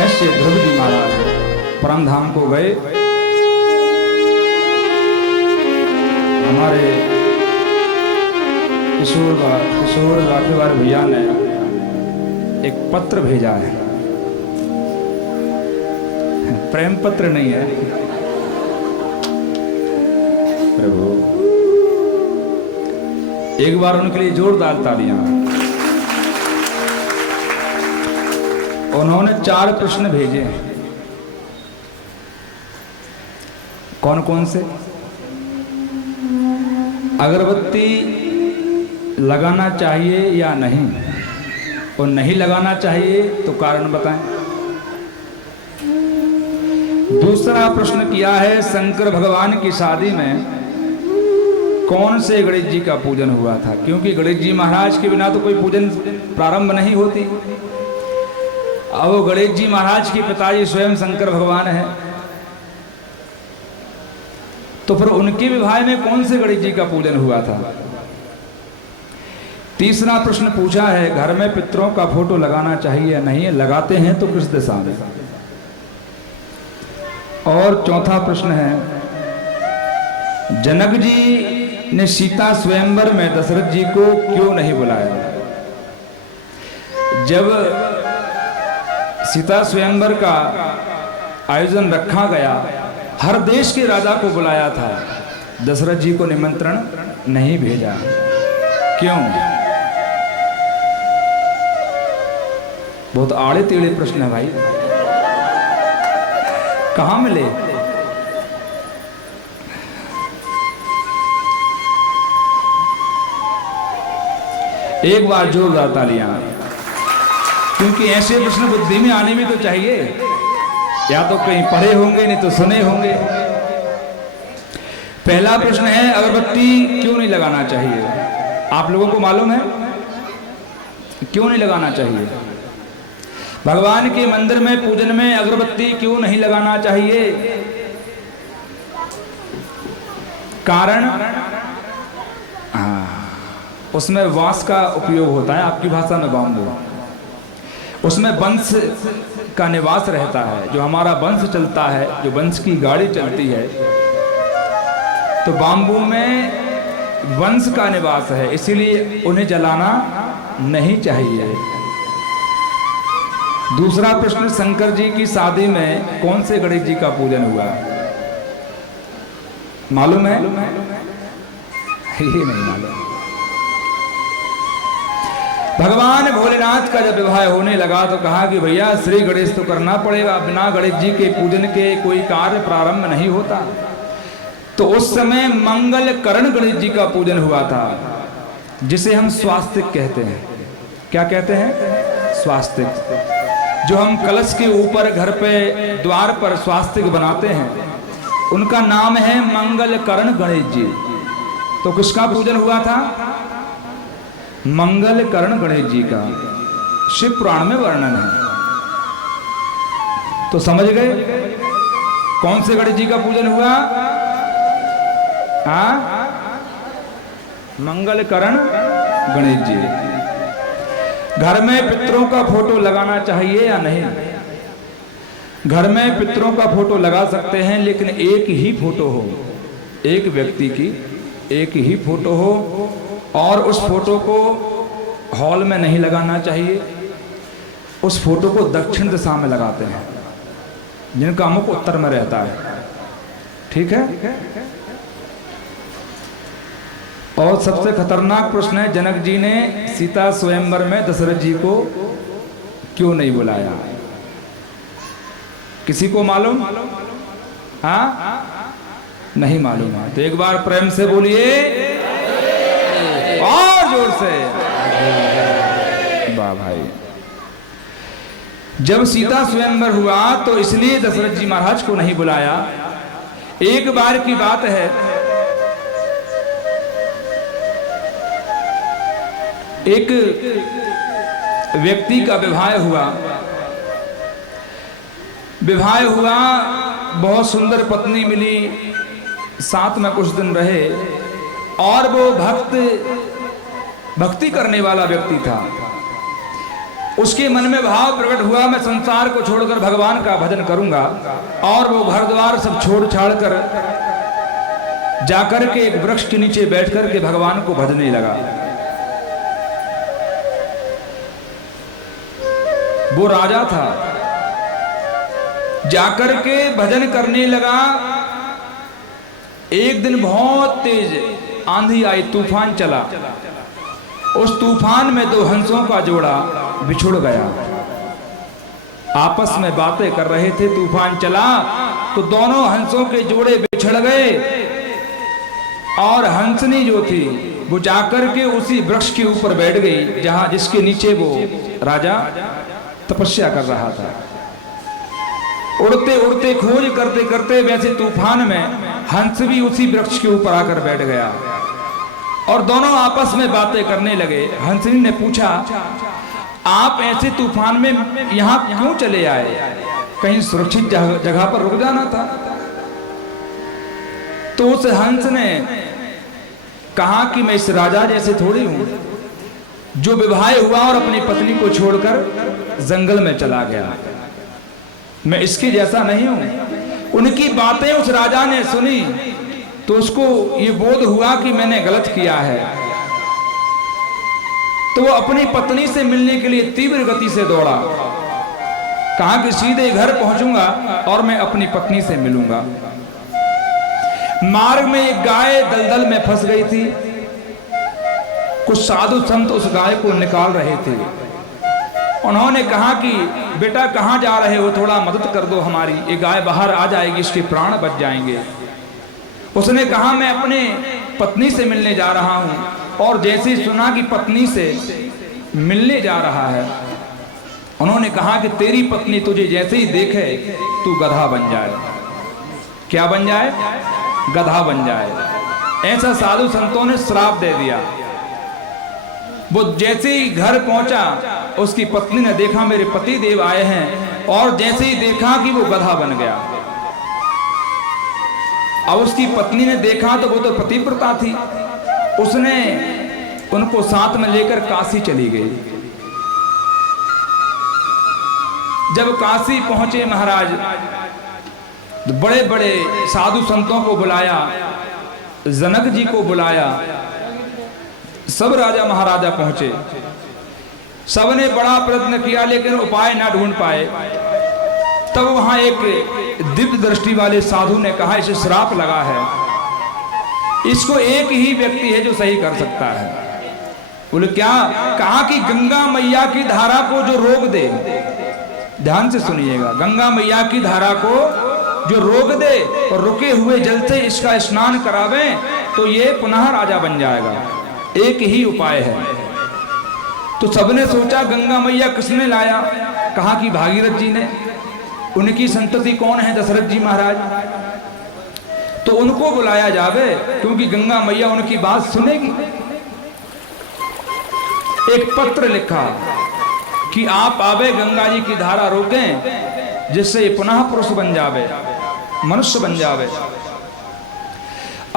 ऐसे ध्रुव जी महाराज परम धाम को गए। हमारे किशोर लाठीवार भैया ने एक पत्र भेजा है, प्रेम पत्र नहीं है प्रभु। एक बार उनके लिए जोरदार तालियां। उन्होंने 4 प्रश्न भेजे हैं। कौन कौन से? अगरबत्ती लगाना चाहिए या नहीं, और नहीं लगाना चाहिए तो कारण बताएं। दूसरा प्रश्न किया है, शंकर भगवान की शादी में कौन से गणेश जी का पूजन हुआ था? क्योंकि गणेश जी महाराज के बिना तो कोई पूजन प्रारंभ नहीं होती। अब वो गणेश जी महाराज के पिताजी स्वयं शंकर भगवान है, तो फिर उनके विवाह में कौन से गणेश जी का पूजन हुआ था? तीसरा प्रश्न पूछा है, घर में पितरों का फोटो लगाना चाहिए या नहीं, लगाते हैं तो किस दिशा में? और चौथा प्रश्न है, जनक जी ने सीता स्वयंवर में दशरथ जी को क्यों नहीं बुलाया? जब सीता स्वयंवर का आयोजन रखा गया, हर देश के राजा को बुलाया था, दशरथ जी को निमंत्रण नहीं भेजा, क्यों? बहुत आड़े टेढ़े प्रश्न है भाई, कहां मिले? एक बार जोरदार तालियां, क्योंकि ऐसे प्रश्न बुद्धि में आने में तो चाहिए, या तो कहीं पढ़े होंगे नहीं तो सुने होंगे। पहला प्रश्न है, अगरबत्ती क्यों नहीं लगाना चाहिए? आप लोगों को मालूम है क्यों नहीं लगाना चाहिए? भगवान के मंदिर में पूजन में अगरबत्ती क्यों नहीं लगाना चाहिए? कारण, उसमें वांस का उपयोग होता है, आपकी भाषा में बाम्बू, उसमें वंश का निवास रहता है। जो हमारा वंश चलता है, जो वंश की गाड़ी चलती है, तो बाम्बू में वंश का निवास है, इसीलिए उन्हें जलाना नहीं चाहिए। दूसरा प्रश्न, शंकर जी की शादी में कौन से गणेश जी का पूजन हुआ? मालूम है? ये नहीं मालूम। भगवान भोलेनाथ का जब विवाह होने लगा तो कहा कि भैया श्री गणेश तो करना पड़ेगा, बिना गणेश जी के पूजन के कोई कार्य प्रारंभ नहीं होता। तो उस समय मंगल करण गणेश जी का पूजन हुआ था, जिसे हम स्वास्तिक कहते हैं। क्या कहते हैं? स्वास्तिक। जो हम कलश के ऊपर घर पे द्वार पर स्वास्तिक बनाते हैं, उनका नाम है मंगल करण गणेश जी। तो किसका पूजन हुआ था? मंगल करण गणेश जी का। शिव पुराण में वर्णन है। तो समझ गए कौन से गणेश जी का पूजन हुआ? मंगल करण गणेश जी। घर में पितरों का फोटो लगाना चाहिए या नहीं? घर में पितरों का फोटो लगा सकते हैं, लेकिन एक ही फोटो हो, एक व्यक्ति की एक ही फोटो हो, और उस फोटो को हॉल में नहीं लगाना चाहिए। उस फोटो को दक्षिण दिशा में लगाते हैं, जिनका मुख उत्तर में रहता है। ठीक है? और सबसे खतरनाक प्रश्न है, जनक जी ने सीता स्वयंवर में दशरथ जी को क्यों नहीं बुलाया? किसी को मालूम? हाँ, नहीं मालूम है तो एक बार प्रेम से बोलिए, और जोर से। वाह भाई। जब सीता स्वयंवर हुआ तो इसलिए दशरथ जी महाराज को नहीं बुलाया। एक बार की बात है, एक व्यक्ति का विवाह हुआ। विवाह हुआ, बहुत सुंदर पत्नी मिली, साथ में कुछ दिन रहे, और वो भक्ति करने वाला व्यक्ति था। उसके मन में भाव प्रकट हुआ, मैं संसार को छोड़कर भगवान का भजन करूंगा। और वो घर द्वार सब छोड़ छाड़ कर जाकर के एक वृक्ष के नीचे बैठकर के भगवान को भजने लगा। वो राजा था, जाकर के भजन करने लगा। एक दिन बहुत तेज आंधी आई, तूफान चला। उस तूफान में दो हंसों का जोड़ा बिछुड़ गया। आपस में बातें कर रहे थे, तूफान चला तो दोनों हंसों के जोड़े बिछड़ गए, और हंसनी जो थी वो जाकर के उसी वृक्ष के ऊपर बैठ गई जहां जिसके नीचे वो राजा तपस्या कर रहा था। उड़ते उड़ते खोज करते करते वैसे तूफान में हंस भी उसी वृक्ष के ऊपर आकर बैठ गया और दोनों आपस में बातें करने लगे। हंसनी ने पूछा, आप ऐसे तूफान में यहां क्यों चले आए? कहीं सुरक्षित जगह पर रुक जाना था। तो उस हंस ने कहा कि मैं इस राजा जैसे थोड़ी हूं जो विवाह हुआ और अपनी पत्नी को छोड़कर जंगल में चला गया। मैं इसके जैसा नहीं हूं। उनकी बातें उस राजा ने सुनी तो उसको ये बोध हुआ कि मैंने गलत किया है। तो वो अपनी पत्नी से मिलने के लिए तीव्र गति से दौड़ा। कहा कि सीधे घर पहुंचूंगा और मैं अपनी पत्नी से मिलूंगा। मार्ग में एक गाय दलदल में फंस गई थी। कुछ साधु संत उस गाय को निकाल रहे थे। उन्होंने कहा कि बेटा कहां जा रहे हो, थोड़ा मदद कर दो हमारी, ये गाय बाहर आ जाएगी, इसके प्राण बच जाएंगे। उसने कहा मैं अपने पत्नी से मिलने जा रहा हूं। और जैसे ही सुना कि पत्नी से मिलने जा रहा है, उन्होंने कहा कि तेरी पत्नी तुझे जैसे ही देखे तू गधा बन जाए। क्या बन जाए? गधा बन जाए। ऐसा साधु संतों ने श्राप दे दिया। वो जैसे ही घर पहुंचा उसकी पत्नी ने देखा मेरे पति देव आए हैं, और जैसे ही देखा कि वो गधा बन गया। अब उसकी पत्नी ने देखा तो वो तो पतिव्रता थी, उसने उनको साथ में लेकर काशी चली गई। जब काशी पहुंचे महाराज, बड़े बड़े साधु संतों को बुलाया, जनक जी को बुलाया, सब राजा महाराजा पहुंचे। सबने बड़ा प्रयत्न किया लेकिन उपाय ना ढूंढ पाए। तब वहां एक दिव्य दृष्टि वाले साधु ने कहा इसे श्राप लगा है, इसको एक ही व्यक्ति है जो सही कर सकता है। बोले क्या? कहा कि गंगा मैया की धारा को जो रोक दे, ध्यान से सुनिएगा, गंगा मैया की धारा को जो रोक दे और रुके हुए जल से इसका स्नान करावे तो ये पुनः राजा बन जाएगा। एक ही उपाय है। तो सबने सोचा गंगा मैया किसने लाया? कहा कि भागीरथ जी ने। उनकी संतति कौन है? दशरथ जी महाराज। तो उनको बुलाया जावे क्योंकि गंगा मैया उनकी बात सुनेगी। एक पत्र लिखा कि आप आवे गंगा जी की धारा रोकें जिससे पुनः पुरुष बन जावे, मनुष्य बन जावे।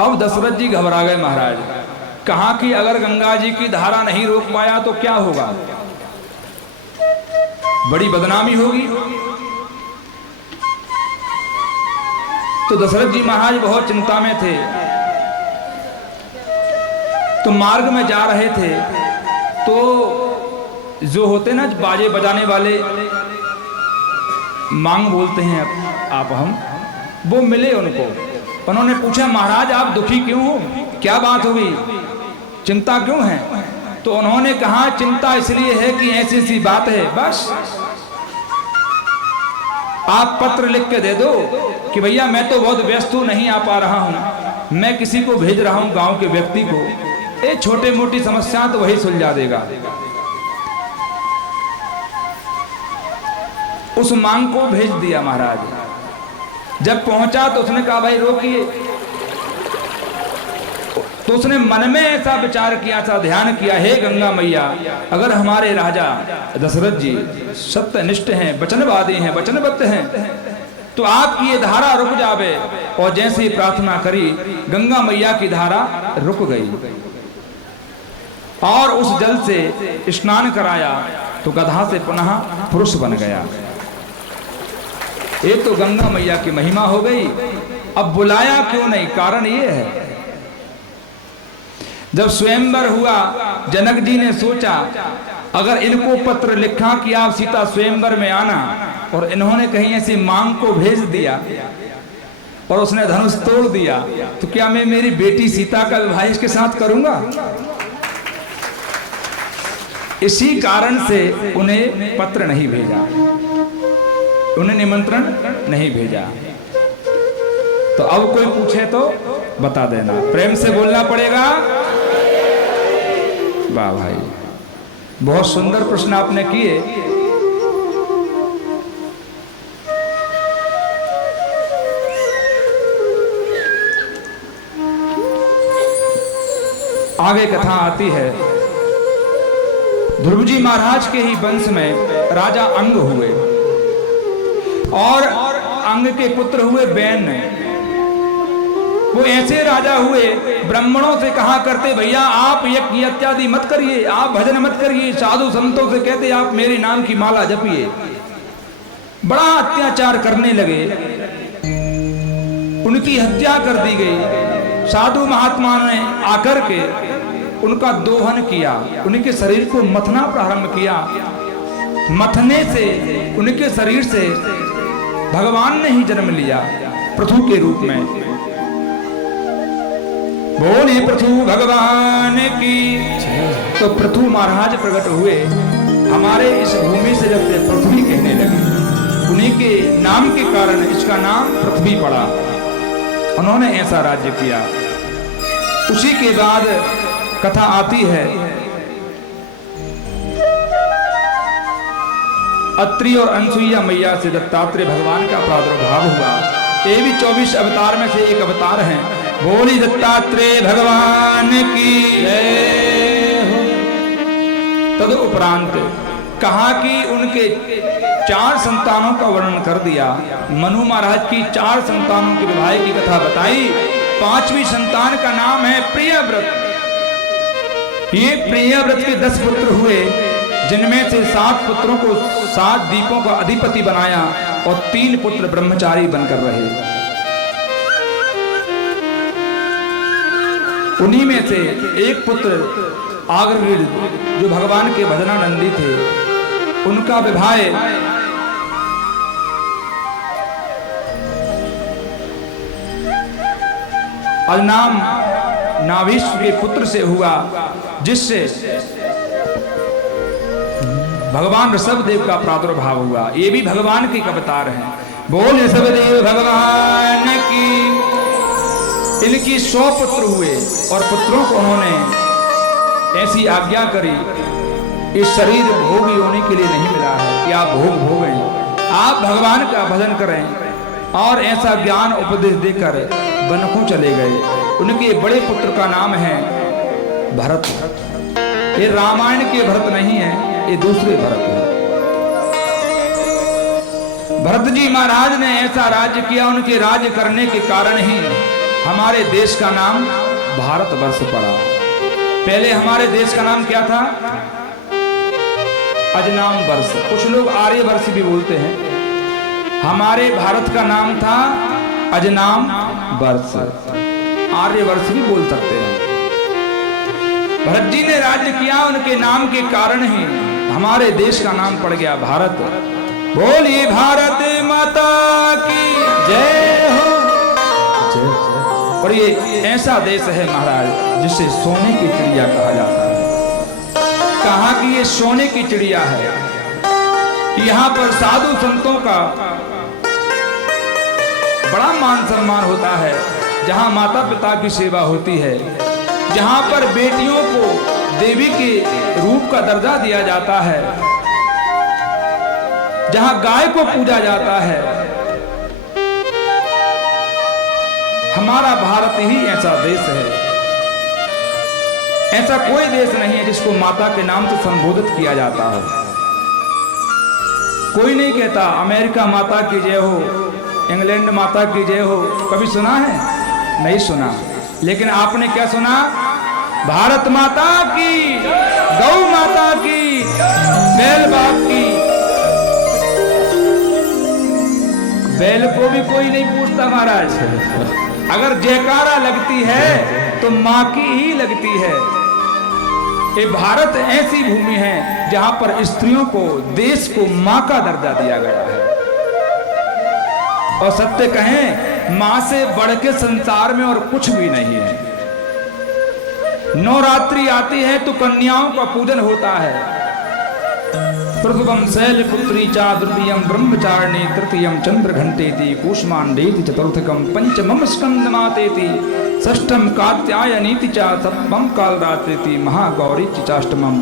अब दशरथ जी घबरा गए महाराज। कहा कि अगर गंगा जी की धारा नहीं रोक पाया तो क्या होगा? बड़ी बदनामी होगी। तो दशरथ जी महाराज बहुत चिंता में थे। तो मार्ग में जा रहे थे तो जो होते ना बाजे बजाने वाले, मांग बोलते हैं आप हम, वो मिले उनको। उन्होंने पूछा महाराज आप दुखी क्यों हो, क्या बात हो गई, चिंता क्यों है? तो उन्होंने कहा चिंता इसलिए है कि ऐसी ऐसी बात है, बस आप पत्र लिख के दे दो कि भैया मैं तो बहुत व्यस्त हूं, नहीं आ पा रहा हूं, मैं किसी को भेज रहा हूं गांव के व्यक्ति को, ये छोटे मोटी समस्या तो वही सुलझा देगा। उस मांग को भेज दिया महाराज। जब पहुंचा तो उसने कहा भाई रोकिए। तो उसने मन में ऐसा विचार किया था, ध्यान किया, हे गंगा मैया अगर हमारे राजा दशरथ जी सत्यनिष्ठ हैं, वचनवादी हैं, वचनबद्ध हैं, तो आपकी ये धारा रुक जावे। और जैसे ही प्रार्थना करी गंगा मैया की धारा रुक गई और उस जल से स्नान कराया तो गधा से पुनः पुरुष बन गया। ये तो गंगा मैया की महिमा हो गई। अब बुलाया क्यों नहीं? कारण ये है, जब स्वयंवर हुआ जनक जी ने सोचा अगर इनको पत्र लिखा कि आप सीता स्वयंवर में आना, और इन्होंने कहीं ऐसी मांग को भेज दिया और उसने धनुष तोड़ दिया, तो क्या मैं मेरी बेटी सीता का विवाह इसके साथ करूंगा? इसी कारण से उन्हें पत्र नहीं भेजा, उन्हें निमंत्रण नहीं भेजा। तो अब कोई पूछे तो बता देना, प्रेम से बोलना पड़ेगा। वाह भाई, बहुत सुंदर प्रश्न आपने किए। आगे कथा आती है, ध्रुव जी महाराज के ही वंश में राजा अंग हुए और अंग के पुत्र हुए बैन। वो ऐसे राजा हुए, ब्राह्मणों से कहा करते भैया आप यज्ञ इत्यादि मत करिए, आप भजन मत करिए, साधु संतों से कहते आप मेरे नाम की माला जपिए। बड़ा अत्याचार करने लगे, उनकी हत्या कर दी गई। साधु महात्मा ने आकर के उनका दोहन किया, उनके शरीर को मथना प्रारंभ किया। मथने से उनके शरीर से भगवान ने ही जन्म लिया पृथु के रूप में। बोले पृथु भगवान की। तो पृथु महाराज प्रकट हुए हमारे इस भूमि से, जब से पृथ्वी कहने लगी, उन्हीं के नाम के कारण इसका नाम पृथ्वी पड़ा। उन्होंने ऐसा राज्य किया। उसी के बाद कथा आती है, अत्रि और अनसुईया मैया से दत्तात्रेय भगवान का प्रादुर्भाव हुआ। ये भी 24 अवतार में से एक अवतार हैं। बोली दत्तात्रेय भगवान की जय हो। तदुपरांत कहा कि उनके 4 संतानों का वर्णन कर दिया। मनु महाराज की 4 संतानों के विवाह की कथा बताई। 5वीं संतान का नाम है प्रियव्रत। ये प्रियव्रत के 10 पुत्र हुए, जिनमें से 7 पुत्रों को 7 द्वीपों का अधिपति बनाया और 3 पुत्र ब्रह्मचारी बनकर रहे। उन्हीं में से एक पुत्र आग्रवीर, जो भगवान के भजनानंदी थे, उनका विवाह अलनाम नाभिष्व के पुत्र से हुआ, जिससे भगवान ऋषभदेव का प्रादुर्भाव हुआ। ये भी भगवान के अवतार हैं। बोल ऋषभदेव भगवान की। इनकी 100 पुत्र हुए और पुत्रों को उन्होंने ऐसी आज्ञा करी, इस शरीर भोग योनि के लिए नहीं मिला है कि आप भोग भोगें, आप भगवान का भजन करें। और ऐसा ज्ञान उपदेश देकर वन को चले गए। उनके बड़े पुत्र का नाम है भरत। ये रामायण के भरत नहीं है, ये दूसरे भरत है। भरत जी महाराज ने ऐसा राज्य किया, उनके राज्य करने के कारण ही हमारे देश का नाम भारतवर्ष पड़ा। पहले हमारे देश का नाम क्या था? अजनाम वर्ष। कुछ लोग आर्य वर्ष भी बोलते हैं। हमारे भारत का नाम था अजनाम वर्ष, आर्य वर्ष भी बोल सकते हैं। भरत जी ने राज्य किया, उनके नाम के कारण ही हमारे देश का नाम पड़ गया भारत। बोलिए भारत माता की जय हो। और ये ऐसा देश है महाराज, जिसे सोने की चिड़िया कहा जाता है। कहा कि ये सोने की चिड़िया है। यहाँ पर साधु संतों का बड़ा मान सम्मान होता है, जहाँ माता पिता की सेवा होती है, जहाँ पर बेटियों को देवी के रूप का दर्जा दिया जाता है, जहाँ गाय को पूजा जाता है। हमारा भारत ही ऐसा देश है। ऐसा कोई देश नहीं है जिसको माता के नाम से संबोधित किया जाता हो। कोई नहीं कहता अमेरिका माता की जय हो, इंग्लैंड माता की जय हो। कभी सुना है? नहीं सुना। लेकिन आपने क्या सुना? भारत माता की, गौ माता की, बैल बाप की। बैल को भी कोई नहीं पूछता महाराज। अगर जयकारा लगती है तो मां की ही लगती है। ये भारत ऐसी भूमि है जहां पर स्त्रियों को, देश को मां का दर्जा दिया गया है। और सत्य कहें, मां से बढ़ के संसार में और कुछ भी नहीं है। नवरात्रि आती है तो कन्याओं का पूजन होता है। प्रथमं शैलपुत्री चा द्वितीयं ब्रह्मचारिणी तृतीयं चंद्रघंटेति कूष्मांडेति चतुर्थकं पंचमं स्कंदमातेति षष्ठं कात्यायनीति चा सप्तमं कालरात्रिति महागौरीति चाष्टमं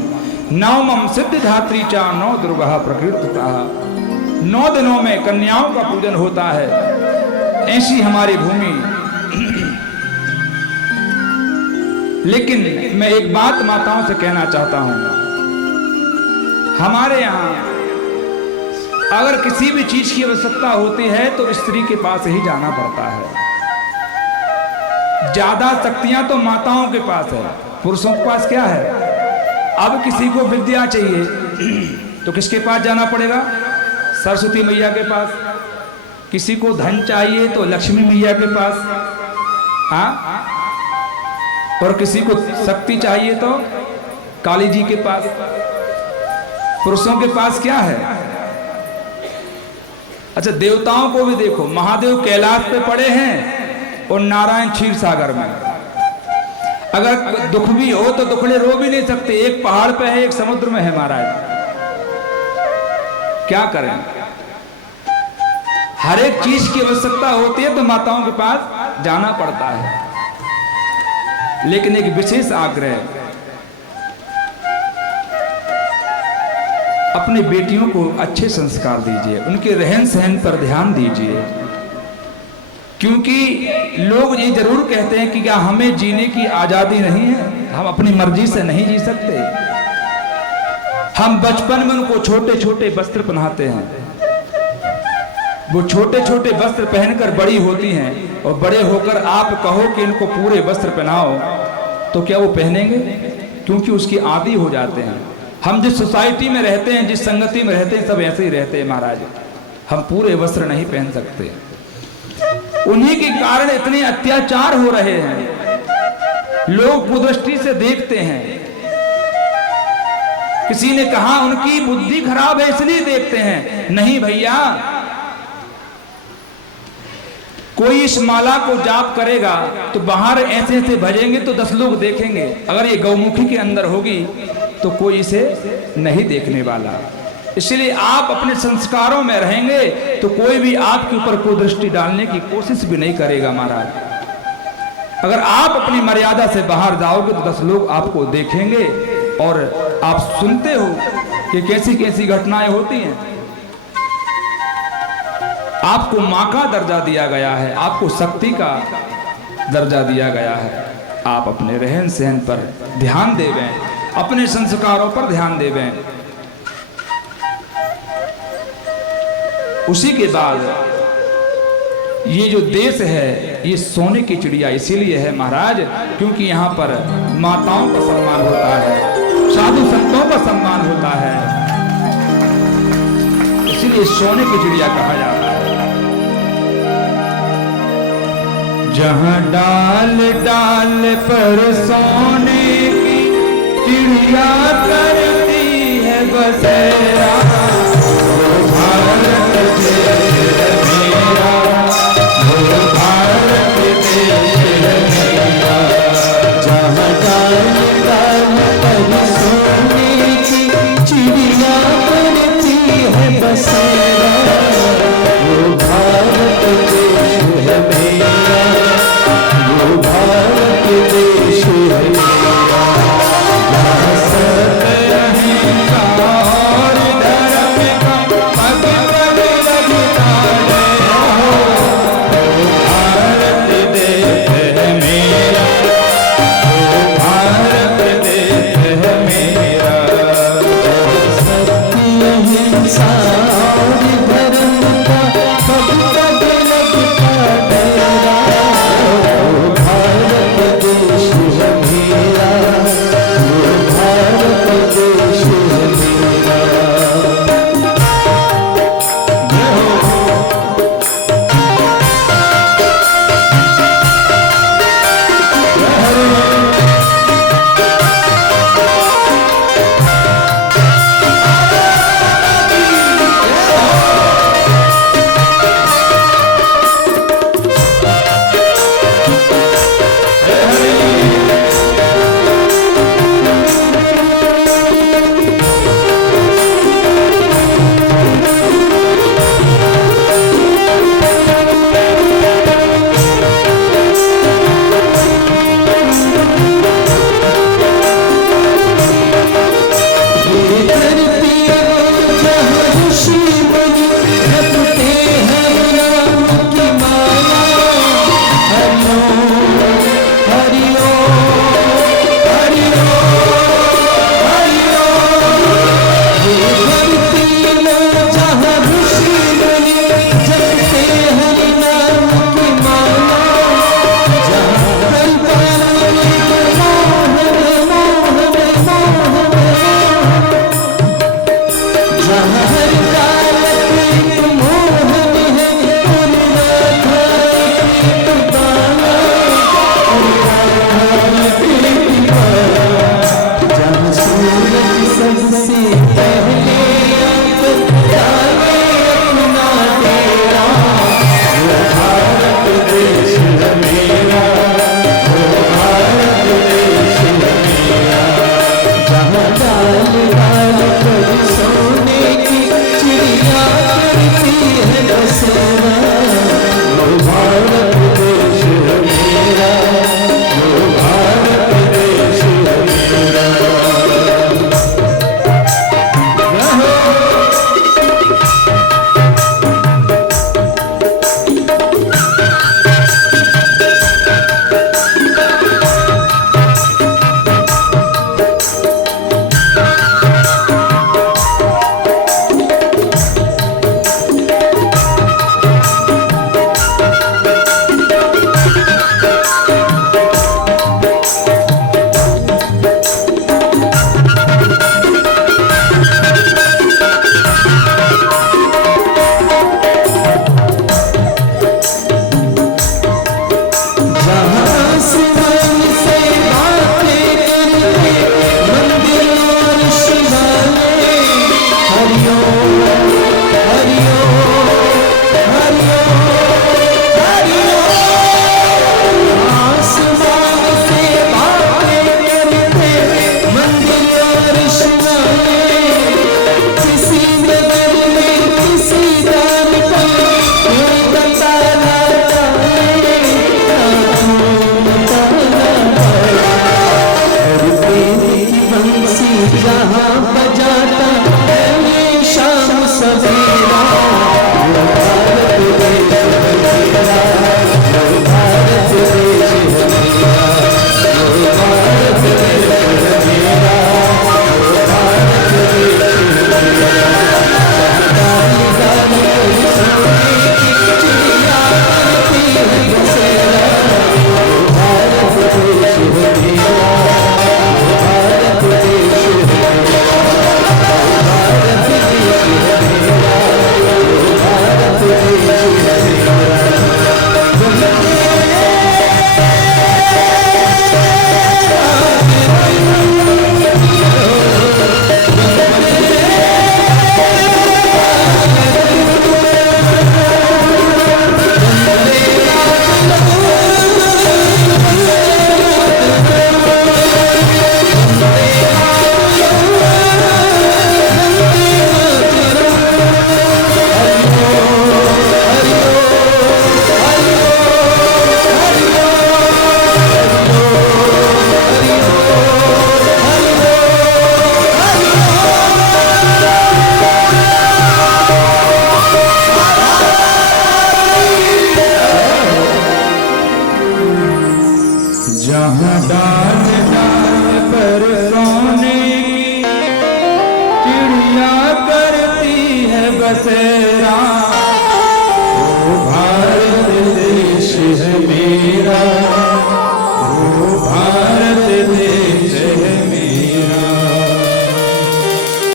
नवमं सिद्धिधात्री चा नौ दुर्गा प्रकृतता। 9 दिनों में कन्याओं का पूजन होता है। ऐसी हमारी भूमि। लेकिन मैं एक बात माताओं से कहना चाहता हूं, हमारे यहाँ अगर किसी भी चीज की आवश्यकता होती है तो स्त्री के पास ही जाना पड़ता है। ज्यादा शक्तियां तो माताओं के पास है, पुरुषों के पास क्या है? अब किसी को विद्या चाहिए तो किसके पास जाना पड़ेगा? सरस्वती मैया के पास। किसी को धन चाहिए तो लक्ष्मी मैया के पास। हाँ, और किसी को शक्ति चाहिए तो काली जी के पास। पुरुषों के पास क्या है? अच्छा, देवताओं को भी देखो, महादेव कैलाश पे पड़े हैं और नारायण क्षीर सागर में। अगर दुख भी हो तो दुखड़े रो भी नहीं सकते। एक पहाड़ पे है, एक समुद्र में है महाराज। क्या करें? हर एक चीज की आवश्यकता होती है तो माताओं के पास जाना पड़ता है। लेकिन एक विशेष आग्रह, अपनी बेटियों को अच्छे संस्कार दीजिए, उनके रहन सहन पर ध्यान दीजिए। क्योंकि लोग ये जरूर कहते हैं कि क्या हमें जीने की आजादी नहीं है, हम अपनी मर्जी से नहीं जी सकते। हम बचपन में उनको छोटे छोटे वस्त्र पहनाते हैं, वो छोटे छोटे वस्त्र पहनकर बड़ी होती हैं और बड़े होकर आप कहो कि इनको पूरे वस्त्र पहनाओ तो क्या वो पहनेंगे? क्योंकि उसकी आदी हो जाते हैं। हम जिस सोसाइटी में रहते हैं, जिस संगति में रहते हैं, सब ऐसे ही रहते हैं महाराज। हम पूरे वस्त्र नहीं पहन सकते। उन्हीं के कारण इतने अत्याचार हो रहे हैं। लोग कुदृष्टि से देखते हैं। किसी ने कहा उनकी बुद्धि खराब है इसलिए देखते हैं। नहीं भैया, कोई इस माला को जाप करेगा तो बाहर ऐसे ऐसे भजेंगे तो 10 लोग देखेंगे। अगर ये गौमुखी के अंदर होगी तो कोई इसे नहीं देखने वाला। इसलिए आप अपने संस्कारों में रहेंगे तो कोई भी आपके ऊपर कुदृष्टि डालने की कोशिश भी नहीं करेगा महाराज। अगर आप अपनी मर्यादा से बाहर जाओगे तो 10 लोग आपको देखेंगे। और आप सुनते हो कि कैसी कैसी घटनाएं होती हैं। आपको मां का दर्जा दिया गया है, आपको शक्ति का दर्जा दिया गया है। आप अपने रहन सहन पर ध्यान देवें, अपने संस्कारों पर ध्यान देवें। उसी के बाद ये जो देश है ये सोने की चिड़िया इसीलिए है महाराज, क्योंकि यहाँ पर माताओं का सम्मान होता है, साधु संतों का सम्मान होता है। इसीलिए सोने की चिड़िया कहा जाता है। जहाँ डाल डाल पर सोने की चिड़िया करती है बसेरा, भारत देश है मेरा, भारत देश है मेरा। जहाँ डाल डाल पर सोने की चिड़िया करती है बसेरा, वो भारत देश है मेरा, वो भारत देश है मेरा। सत्य अहिंसा और धर्म का पग पग लगता है, वो भारत देश है मेरा, वो भारत देश है मेरा। सत्य अहिंसा और धर्म का पग पग लगता डेरा, वो भारत देश है मेरा, वो भारत देश है मेरा। से